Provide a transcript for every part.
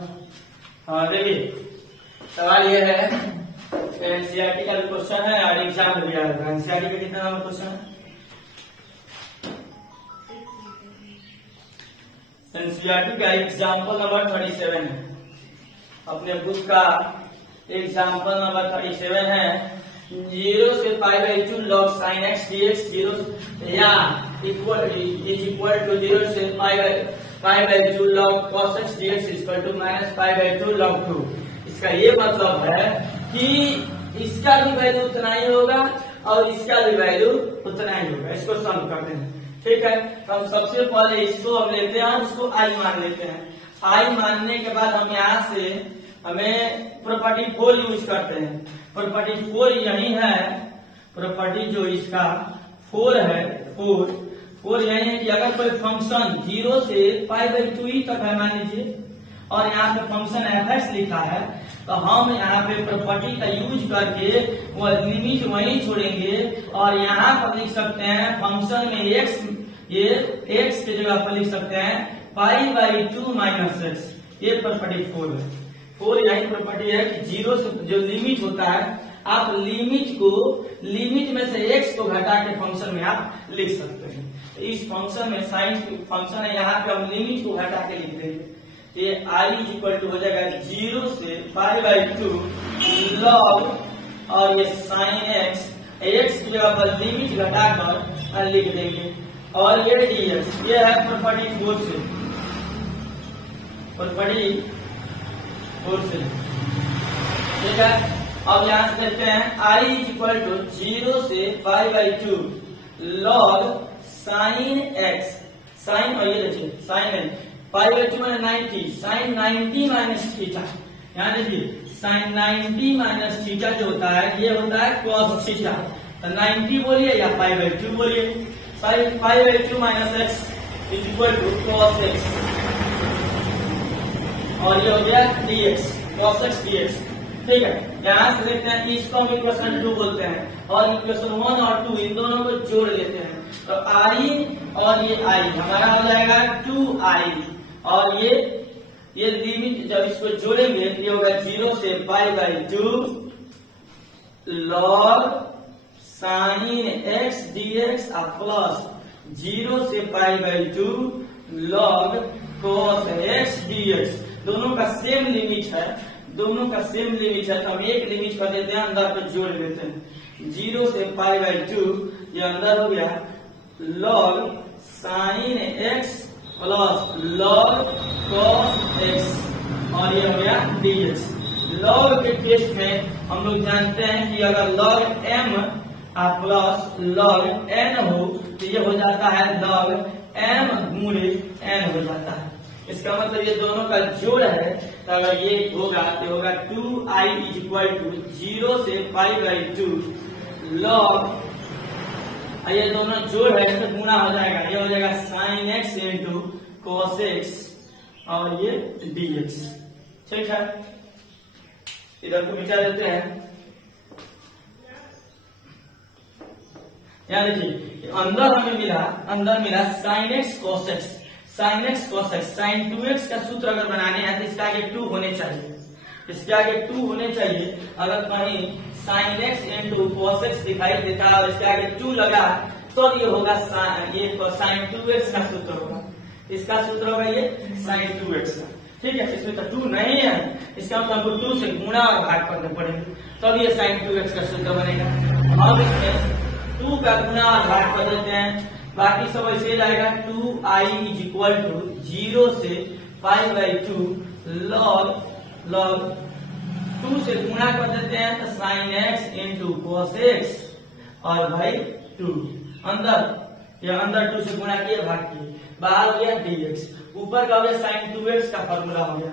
देखिए सवाल ये है, एनसीईआरटी का क्वेश्चन है और एग्जाम में भी आएगा। एनसीईआरटी का कितना नंबर क्वेश्चन है? एनसीईआरटी का एग्जाम्पल नंबर 37 है। अपने बुक का एग्जाम्पल नंबर 37 है। 0 से π/2 log sin x dx 0 या इक्वल टू 0 से π/2 log cos x dx equal to -π/2 log 2। इसका ये मतलब है कि इसका भी वैल्यू उतना ही होगा और इसका भी वैल्यू उतना ही होगा। इसको सम करते हैं, ठीक है। तो हम सबसे पहले इसको हम लेते हैं, उसको आई मान लेते हैं। आई मानने के बाद हम यहाँ से हमें प्रॉपर्टी 4 यूज करते हैं। प्रॉपर्टी 4 यही है, प्रॉपर्टी जो इसका 4 है, 4 यही है कि अगर कोई फंक्शन 0 से π/2 तक है मान लीजिए, और यहाँ पे फंक्शन f(x) लिखा है, तो हम यहाँ पे प्रॉपर्टी का यूज करके वो लिमिट वहीं छोड़ेंगे और यहाँ पर लिख सकते हैं फंक्शन में x, ये x की जगह पर लिख सकते हैं π/2 - x। ये प्रॉपर्टी 4 है। 4 यही प्रॉपर्टी है कि 0 से जो लिमिट होता है, आप लिमिट में से x को घटा के फंक्शन में आप लिख सकते हैं। इस फंक्शन में साइन फंक्शन है, यहाँ पे हम लिमिट को घटा के लिख देंगे। ये i इक्वल टू हो जाएगा 0 से π/2 log और ये sin x की जगह पर लिमिट घटाकर लिख देंगे और ये dx। ये है प्रॉपर्टी 4 से, प्रॉपर्टी 4 से, ठीक है। अब यहाँ से देखते हैं i इक्वल टू 0 से π/2 log sin x, साइन और ये देखिए साइन है π/2 में 90, साइन 90 माइनस थीटा। यहाँ देखिए साइन 90 माइनस थीटा जो होता है ये होता है cos थीटा। तो 90 बोलिए या π/2 बोलिए। π/2 minus x is equal to cos x और ये हो गया dx, cos x dx, ठीक है। यहाँ से देखते हैं इसको हम इक्वेशन 2 बोलते हैं और इक्वेशन 1 और 2 इन दोनों को जोड़ लेते हैं। तो i और ये i हमारा हो जाएगा 2i और ये लिमिट जब इसको जोड़ेंगे ये होगा 0 से π/2 log sin x dx और प्लस 0 से π/2 log cos x dx। दोनों का सेम लिमिट है, दोनों का सेम लिमिट है, तो हम एक लिमिट कर देते हैं, अंदर पे जोड़ देते हैं। 0 से π/2 ये अंदर हो गया log sin x plus log cos x और ये हो गया dx। log के केस में हम लोग जानते हैं कि अगर log m plus log n हो तो ये हो जाता है log m गुणे n हो जाता है। इसका मतलब ये दोनों का जोड़ है, तो अगर ये होगा तो होगा 2i इज इक्वल टू 0 से π/2 log, ये दोनों जोड़ है इसमें गुणा हो जाएगा, ये हो जाएगा sin x into cos x और ये dx, ठीक है। इधर को मिटा देते हैं। यहाँ देखिए अंदर हमें मिला sin x cos x, sin x cos x, sin 2x का सूत्र अगर बनाने हैं तो इसके आगे 2 होने चाहिए, इसके आगे 2 होने चाहिए। अगर कहीं sin x into cos x दिखाई देता है और इसके आगे 2 लगा तो ये होगा ये sin 2x का सूत्र होगा, इसका सूत्र होगा ये sin 2x का, ठीक है। इसमें तो 2 नहीं है, इसका मतलब हमको 2 से गुणा और भाग करने पड़ेंगे तब ये sin 2x का सूत्र बनेगा। अब इसमें 2 का गुणा और भाग कर देते हैं, बाकी सब ऐसे जाएगा। 2i इज इक्वल टू 0 से π/2 log 2 से गुणा कर देते हैं तो sin x into cos x और भाई 2 अंदर, ये अंदर 2 से गुणा किए भाग किए, बाहर हो गया dx, ऊपर का हो गया sin 2x का फॉर्मूला हो गया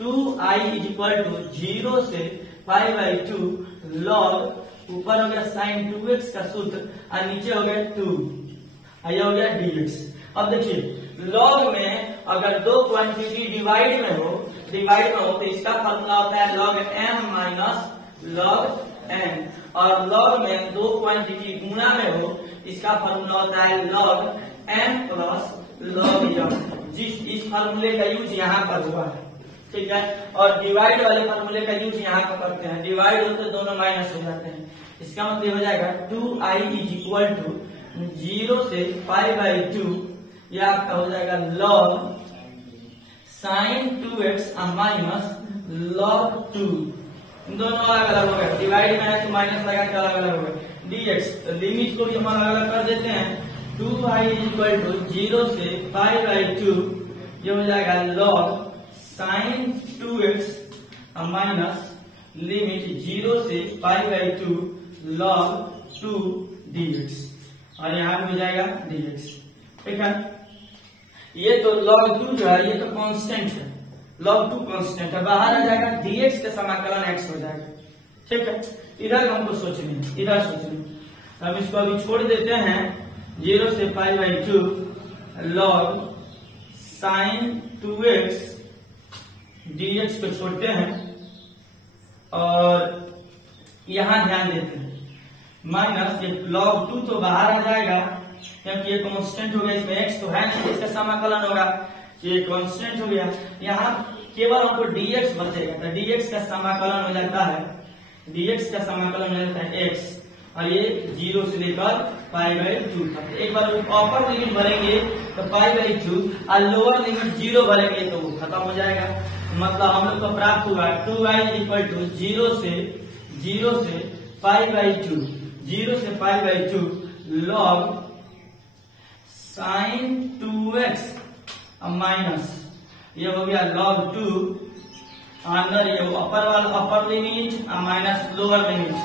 2i इज इक्वल टू 0 से π/2 log, ऊपर हो गया sin 2x का सूत्र और नीचे हो गया 2, ये हो गया dx। अब देखिए log में अगर दो क्वांटिटी डिवाइड में हो तो इसका फॉर्मूला होता है log m minus log n, और log में दो क्वांटिटी गुणा में हो इसका फॉर्मूला होता है log m plus log m। इस फार्मूले का यूज यहाँ पर हुआ है, ठीक है। और डिवाइड वाले फॉर्मूले का यूज यहाँ पर करते हैं, डिवाइड हो तो दोनों माइनस हो जाते हैं। इसका मतलब हो जाएगा 2i इज इक्वल टू 0 से π/2, यह आपका हो जाएगा log sin 2x minus log 2, दोनों अलग अलग हो गए, डिवाइड में है तो माइनस लगा के अलग अलग हो गए, dx। तो लिमिट को भी हम अलग अलग कर देते हैं, 2i इक्वल टू 0 से π/2, ये हो जाएगा log sin 2x minus limit 0 से π/2 log 2 dx, और यहाँ भी हो जाएगा dx, ठीक है। ये तो log 2 जो है ये तो कांस्टेंट है, log 2 कांस्टेंट है, बाहर आ जाएगा dx का समाकलन x हो जाएगा, ठीक है। इधर हमको सोचनी, इधर सोचनी, हम इसको अभी छोड़ देते हैं 0 से π/2 log sin 2x dx को छोड़ते हैं, और यहां ध्यान देते हैं माइनस ये log 2 तो बाहर आ जाएगा क्योंकि ये कांस्टेंट हो गया, इसमें x तो है नहीं, इसका समाकलन होगा, ये कांस्टेंट हो गया, यहाँ केवल हमको dx बचेगा, तो dx का समाकलन हो जाता है, dx का समाकलन हो जाता है x, और ये 0 से लेकर π/2 तक। एक बार अपर लिमिट भरेंगे तो π/2 और लोअर लिमिट 0 भरेंगे तो वो खत्म हो जाएगा। मतलब हम लोग को प्राप्त हुआ 2i इक्वल टू 0 से π/2, 0 से π/2 log sin 2x माइनस ये हो गया log 2 अंदर ये अपर वाला upper limit minus lower limit,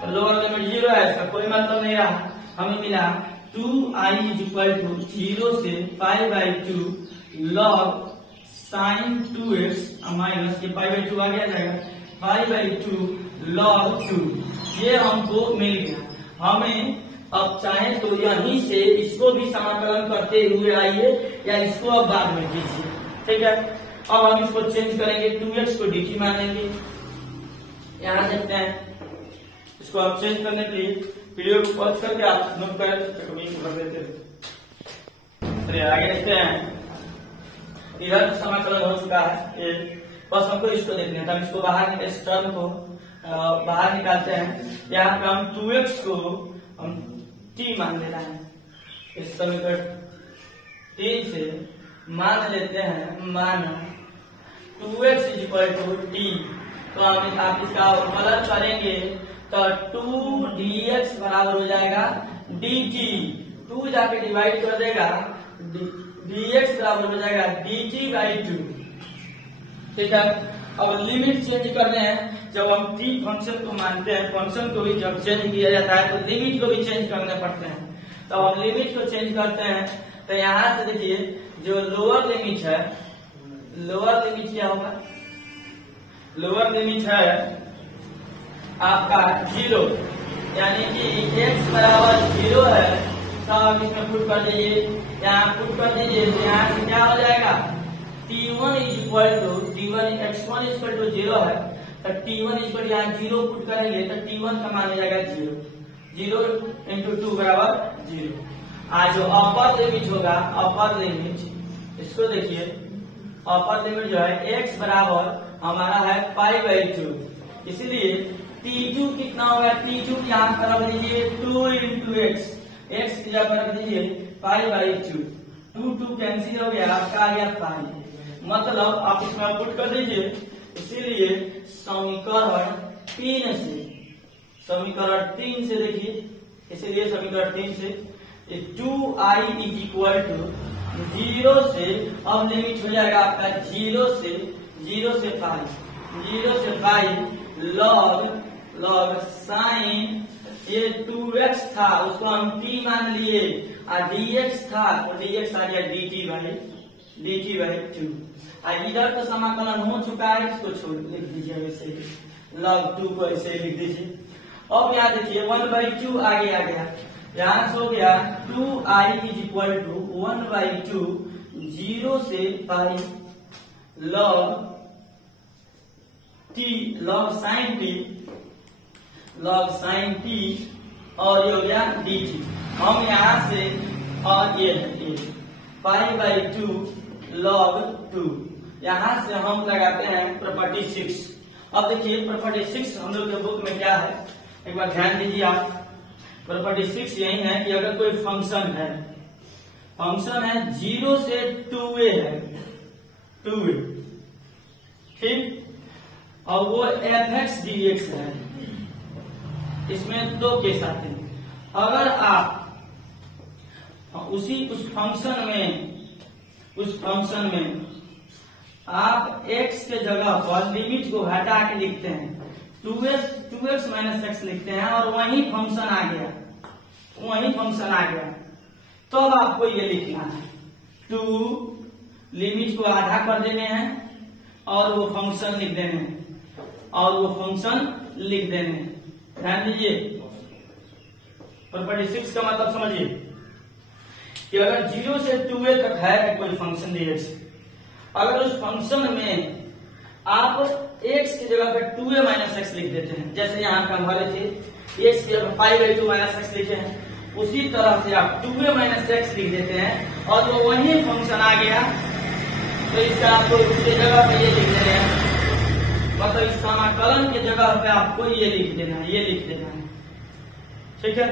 तो लोअर लिमिट 0 है, इसका कोई मतलब नहीं रहा, हमें मिला 2i इज इक्वल टू 0 से π/2 log sin 2x माइनस ये π/2 आ गया जाएगा π/2 log 2, ये हमको मिल गया। हमें अब चाहे तो यहीं से इसको भी समाकलन करते हुए आइए या इसको अब बाद में कीजिए, ठीक है। अब हम इसको चेंज करेंगे, 2x को dt मान लेंगे, यहाँ देखते हैं इसको अब चेंज करने के लिए वीडियो को पॉज करके आप नोट कर देते हैं। आगे देखते हैं, इधर समाकलन हो चुका है, ये बस हमको इसको देखना है, हम इसको बाहर इस टर्म को बाहर निकालते हैं। यहाँ पे हम 2x को हम t मान लेना है, इस समीकरण 3 से मान लेते हैं, मान 2x is equal to t, तो आप इसका फलन करेंगे तो 2dx बराबर हो जाएगा dt, 2 जाके डिवाइड कर देगा, dx बराबर हो जाएगा dt/2, ठीक है। अब लिमिट चेंज करने हैं, जब हम t फंक्शन को मानते हैं, फंक्शन को भी जब चेंज किया जाता है तो लिमिट को भी चेंज करने पड़ते हैं, तो हम लिमिट को चेंज करते हैं, तो यहाँ से देखिए जो लोअर लिमिट है, लोअर लिमिट क्या होगा, लोअर लिमिट है आपका 0, यानी कि x बराबर 0 है, तो आप इसमें पुट कर दीजिए, यहाँ पुट कर दीजिए, यहाँ से क्या हो जाएगा t1 is equal to t1 x1 is equal to 0 है, तो t1 इज इक्वल यहाँ 0 पुट करेंगे तो t1 का मान हो जाएगा 0, 0 इंटू 2 बराबर 0। आज जो अपर लिमिट होगा, अपर लिमिट इसको देखिए, अपर लिमिट जो है x बराबर हमारा है π/2, इसलिए t2 कितना होगा, t2 यहाँ पर रख दीजिए 2 इंटू x, x की जगह रख दीजिए π/2, 2 कैंसिल हो गया, आपका आ गया पाई, मतलब आप इसमें पुट कर दीजिए, इसीलिए समीकरण 3 से देखिए, इसलिए समीकरण 3 से 2i इज इक्वल टू 0 से, अब लिमिट हो जाएगा आपका 0 से पाई log साइन, ये 2x था उसको हम t मान लिए, और dx था तो dx आ गया dt/2। इधर तो समाकलन हो चुका है, इसको छोड़ लिख दीजिए, वैसे log 2 को ऐसे लिख दीजिए। अब यहाँ देखिए 1/2 आगे आ गया, यहाँ से हो गया 2i इज इक्वल टू 1/2 0 से पाई log sin t, और ये हो गया dt। हम यहाँ से, और ये π/2 log 2, यहाँ से हम लगाते हैं प्रॉपर्टी 6। अब देखिए प्रॉपर्टी 6 हम लोग के बुक में क्या है, एक बार ध्यान दीजिए आप। प्रॉपर्टी 6 यही है कि अगर कोई फंक्शन है 0 से 2a है, 2a, ठीक, और वो fx dx है, इसमें 2 केस आते हैं। अगर आप उस फंक्शन में आप x के जगह पर लिमिट को हटा के लिखते हैं, 2x माइनस x लिखते हैं, और वही फंक्शन आ गया, तो अब आपको ये लिखना है 2, लिमिट को आधा कर देने हैं और वो फंक्शन लिख देने हैं, ध्यान दीजिए। प्रॉपर्टी 6 का मतलब समझिए कि अगर 0 से 2a तक है कोई फंक्शन dx, अगर उस फंक्शन में आप x की जगह पर 2a माइनस x लिख देते हैं, जैसे यहाँ पर हमारे थे x की जगह 5/2 माइनस x लिखे हैं, उसी तरह से आप 2a माइनस x लिख देते हैं और वो वही फंक्शन आ गया, तो इसका आपको उसकी जगह पे ये लिख देना है, मतलब इस समाकलन की जगह पे आपको ये लिख देना है, ठीक है।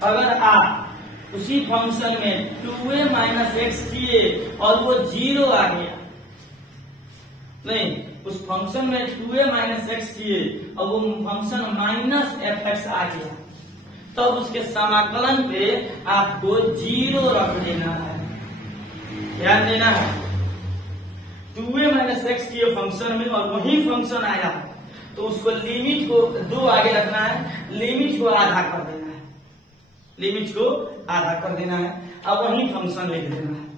अगर आप उसी फंक्शन में 2a माइनस x किए और वो 0 आ गया, नहीं, उस फंक्शन में 2a माइनस x किए और वो फंक्शन माइनस fx आ गया, तब उसके समाकलन पे आपको 0 रख देना है, ध्यान देना है। 2a माइनस x किए फंक्शन में और वही फंक्शन आया, तो उसको लिमिट को 2 आगे रखना है, लिमिट को आधा कर देना है, अब वही फंक्शन लिख देना है।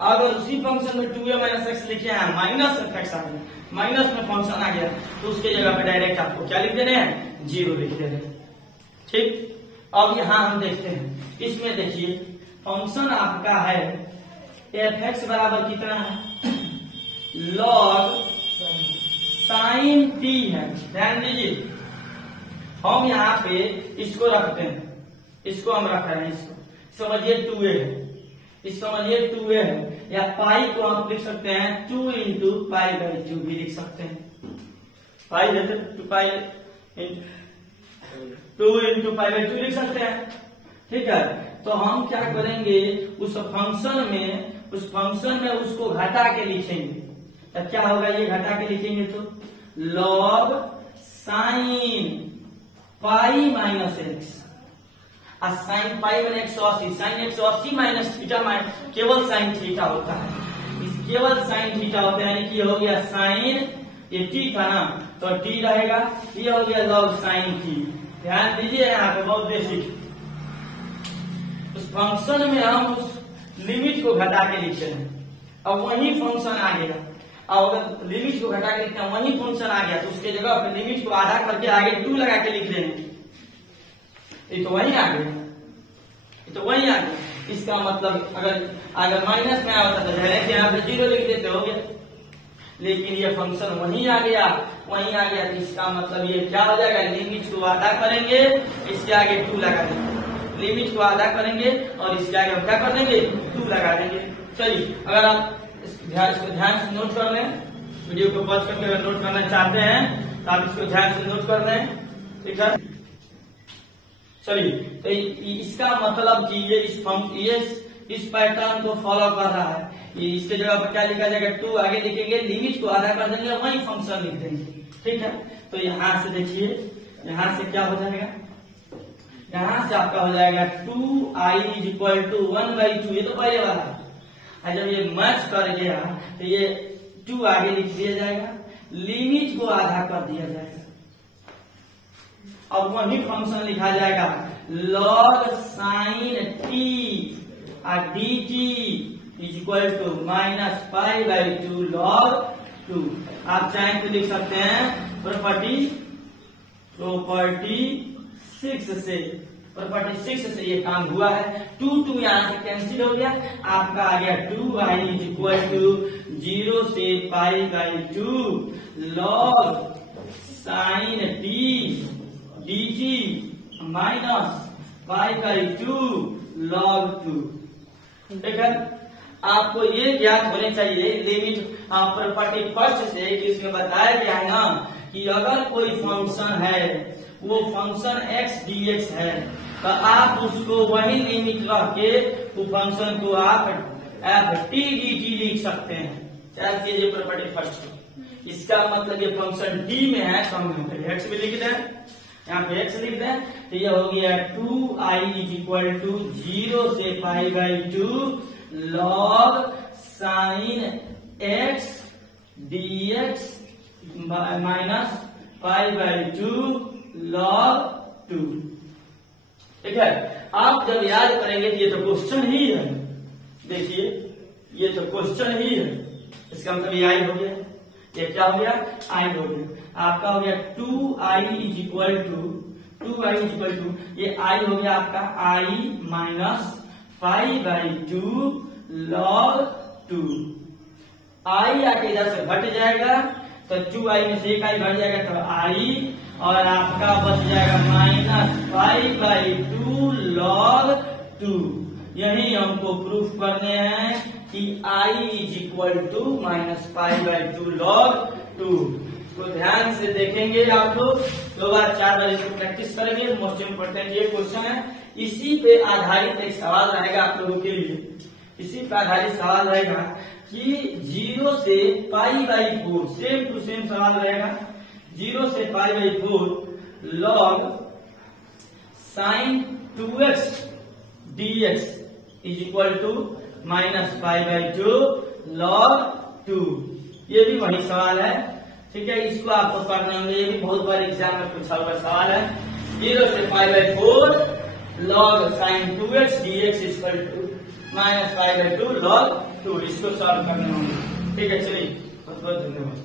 अगर उसी फंक्शन में 2a माइनस x लिखे हैं, माइनस fx आ गया, माइनस में फंक्शन आ गया, तो उसके जगह पे डायरेक्ट आपको क्या लिख देने हैं, 0 लिख देने हैं, ठीक। अब यहां हम देखते हैं, इसमें देखिए फंक्शन आपका है fx बराबर कितना है, log sin t है, ध्यान दीजिए। हम यहाँ पे इसको रखते हैं, इसको हम रख रहे हैं, इसको समझिए 2a है, या पाई को हम लिख सकते हैं 2 इंटू पाई/2 भी लिख सकते हैं, पाई है तो 2 इंटू पाई/2 लिख सकते हैं, ठीक है। तो हम क्या करेंगे, उस फंक्शन में उसको घटा के लिखेंगे, तो क्या होगा, ये घटा के लिखेंगे तो log sin pi minus x, sine pi मैंने 180, साइन 180 माइनस थीटा, केवल साइन थीटा होता है, केवल साइन थीटा होता है, यानी कि हो गया साइन, ये t था ना, तो t रहेगा, ये हो गया log साइन t। ध्यान दीजिए यहाँ पे बहुत बेसिक, उस फंक्शन में हम उस लिमिट को घटा के लिखते हैं, अब वही फंक्शन आ गया, और अगर लिमिट को घटा के लिखते हैं वही फंक्शन आ गया, तो उसके जगह पे लिमिट को आधा करके आगे 2 लगा के लिख देंगे, ये तो वही आ गया, इसका मतलब अगर माइनस में आता तो डायरेक्ट यहाँ पे 0 लिख देते हो गया, लेकिन ये फंक्शन वही आ गया, तो इसका मतलब ये क्या हो जाएगा, लिमिट को आधा करेंगे, इसके आगे 2 लगा देंगे, लिमिट को आधा करेंगे और इसके आगे हम क्या कर देंगे, 2 लगा देंगे। चलिए, अगर आप इसको ध्यान से नोट कर लें, वीडियो को पॉज करके अगर नोट करना चाहते हैं तो आप इसको ध्यान से नोट कर लें, ठीक है। चलिए, तो इसका मतलब कि ये इस पैटर्न को फॉलो कर रहा है, ये इसके जगह पर क्या लिखा जाएगा, 2 आगे लिखेंगे, लिमिट को आधा कर देंगे, वही फंक्शन लिख देंगे, ठीक है। तो यहाँ से देखिए, यहाँ से क्या हो जाएगा, यहाँ से आपका हो जाएगा 2i = 1/2, ये तो पहले वाला है, जब ये मैच कर गया तो ये 2 आगे लिख दिया जाएगा, लिमिट को आधा कर दिया जाएगा, और वही फंक्शन लिखा जाएगा log sin t dt = -π/2 log 2। आप चाहें तो लिख सकते हैं प्रॉपर्टी 6 से ये काम हुआ है, 2 यहाँ से कैंसिल हो गया, आपका आ गया 2i = 0 से π/2 log sin t dt -π/2 log 2, ठीक है। आपको ये ज्ञात होने चाहिए लिमिट प्रॉपर्टी फर्स्ट से कि इसमें बताया गया है ना कि अगर कोई फंक्शन है वो फंक्शन x dx है तो आप उसको वही लिमिट रख के उस फंक्शन को आप f t dt लिख सकते हैं। याद कीजिए प्रॉपर्टी फर्स्ट। इसका मतलब ये फंक्शन d में है तो हम x भी लिख दें, यहाँ पे x लिख दें तो ये हो गया 2i इक्वल टू 0 से pi by 2 log sin x dx minus pi by 2 log 2। ठीक है, आप जब याद करेंगे तो ये तो क्वेश्चन ही है, देखिए ये तो क्वेश्चन ही है, इसका मतलब ये आई हो गया, ये क्या हो गया आई हो गया, आपका हो गया 2i इज इक्वल टू ये आई हो गया आपका आई माइनस पाई बाई 2 log 2। आई आके इधर से घट जाएगा तो 2i में से एक आई घट जाएगा तो आई और आपका बच जाएगा माइनस पाई बाई 2 log 2। यही हमको प्रूफ करने हैं कि I is equal to minus pi by 2 log 2। तो ध्यान से देखेंगे आप लोग, 2 बार 4 बार इसको प्रैक्टिस करेंगे। मोस्ट इम्पोर्टेंट ये क्वेश्चन है, इसी पे आधारित एक सवाल रहेगा आप लोगों के लिए। इसी पे आधारित सवाल रहेगा कि 0 से pi by 4 same to same सवाल रहेगा। 0 से pi by 4 log sin 2x dx is equal to minus pi by 2 log 2। ये भी वही सवाल है, ठीक है, इसको आपको करना होगा, ये भी बहुत बार एग्जाम में पूछा हुआ सवाल है। 0 से pi by 4 log sin 2x dx is equal to minus pi by 2 log 2। इसको सॉल्व करना होगा। ठीक है, चलिए बहुत बहुत धन्यवाद।